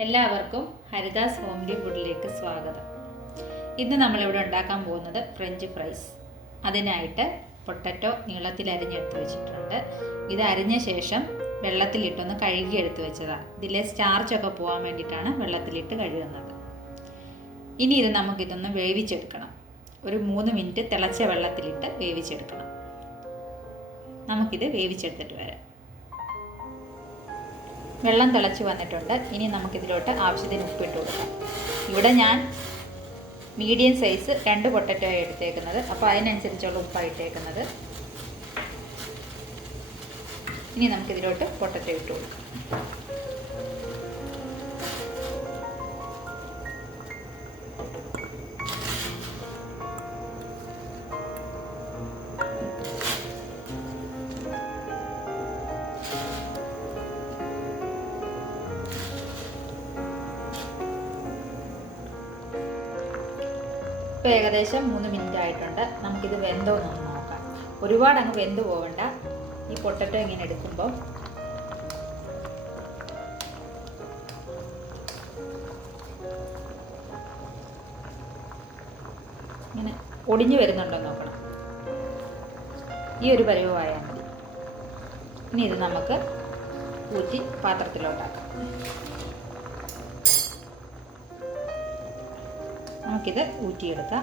എല്ലാവർക്കും ഹരിദാസ് ഹോംലി ഫുഡിലേക്ക് സ്വാഗതം. ഇന്ന് നമ്മളിവിടെ ഉണ്ടാക്കാൻ പോകുന്നത് ഫ്രഞ്ച് ഫ്രൈസ്. അതിനായിട്ട് പൊട്ടറ്റോ നീളത്തിൽ അരിഞ്ഞെടുത്ത് വെച്ചിട്ടുണ്ട്. ഇത് അരിഞ്ഞ ശേഷം വെള്ളത്തിലിട്ടൊന്ന് കഴുകി എടുത്ത് വെച്ചതാണ്. ഇതിലെ സ്റ്റാർച്ചൊക്കെ പോകാൻ വേണ്ടിയിട്ടാണ് വെള്ളത്തിലിട്ട് കഴുകുന്നത്. ഇനി ഇത് നമുക്കിതൊന്ന് വേവിച്ചെടുക്കണം. ഒരു 3 മിനിറ്റ് തിളച്ച വെള്ളത്തിലിട്ട് വേവിച്ചെടുക്കണം. നമുക്കിത് വേവിച്ചെടുത്തിട്ട് വരാം. വെള്ളം തിളച്ച് വന്നിട്ടുണ്ട്. ഇനി നമുക്കിതിലോട്ട് ആവശ്യത്തിന് ഉപ്പിട്ട് കൊടുക്കാം. ഇവിടെ ഞാൻ മീഡിയം സൈസ് 2 പൊട്ടറ്റോ എടുത്തേക്കുന്നത്, അപ്പോൾ അതിനനുസരിച്ചുള്ള ഉപ്പാണ് ഇട്ടേക്കുന്നത്. ഇനി നമുക്കിതിലോട്ട് പൊട്ടറ്റോ ഇട്ട് കൊടുക്കാം. ഇപ്പോൾ ഏകദേശം 3 മിനിറ്റ് ആയിട്ടുണ്ട്. നമുക്കിത് വെന്തോന്നൊന്ന് നോക്കാം. ഒരുപാട് അങ്ങ് വെന്ത് പോകണ്ട. ഈ പൊട്ടറ്റോ ഇങ്ങനെ എടുക്കുമ്പോൾ ഇങ്ങനെ ഒടിഞ്ഞു വരുന്നുണ്ടോ നോക്കണം. ഈ ഒരു പരുവമായാൽ മതി. ഇനി ഇത് നമുക്ക് ഊറ്റി പാത്രത്തിലോട്ടാക്കാം. നമുക്കിത് ഊറ്റിയെടുക്കാം.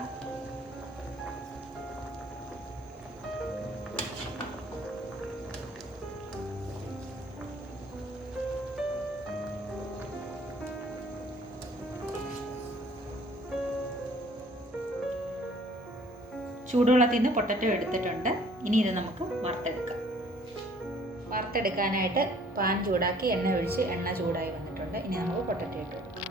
ചൂടുവെള്ളത്തിൽ നിന്ന് പൊട്ടറ്റോ എടുത്തിട്ടുണ്ട്. ഇനി ഇത് നമുക്ക് വറുത്തെടുക്കാം. വറുത്തെടുക്കാനായിട്ട് പാൻ ചൂടാക്കി എണ്ണ ഒഴിച്ച് എണ്ണ ചൂടായി വന്നിട്ടുണ്ട്. ഇനി നമുക്ക് പൊട്ടറ്റോ ഇട്ട് കൊടുക്കാം.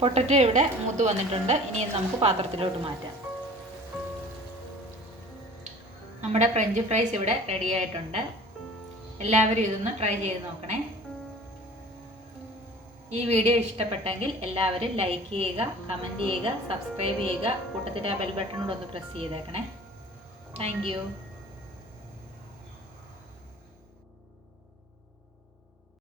പൊട്ടറ്റോ ഇവിടെ മൂത്ത് വന്നിട്ടുണ്ട്. ഇനി നമുക്ക് പാത്രത്തിലോട്ട് മാറ്റാം. നമ്മുടെ ഫ്രഞ്ച് ഫ്രൈസ് ഇവിടെ റെഡി ആയിട്ടുണ്ട്. എല്ലാവരും ഇതൊന്ന് ട്രൈ ചെയ്ത് നോക്കണേ. ഈ വീഡിയോ ഇഷ്ടപ്പെട്ടെങ്കിൽ എല്ലാവരും ലൈക്ക് ചെയ്യുക, കമൻറ്റ് ചെയ്യുക, സബ്സ്ക്രൈബ് ചെയ്യുക. കൂട്ടത്തിൽ ആ ബെൽ ബട്ടൺ കൂടെ ഒന്ന് പ്രസ് ചെയ്തേക്കണേ. Thank you.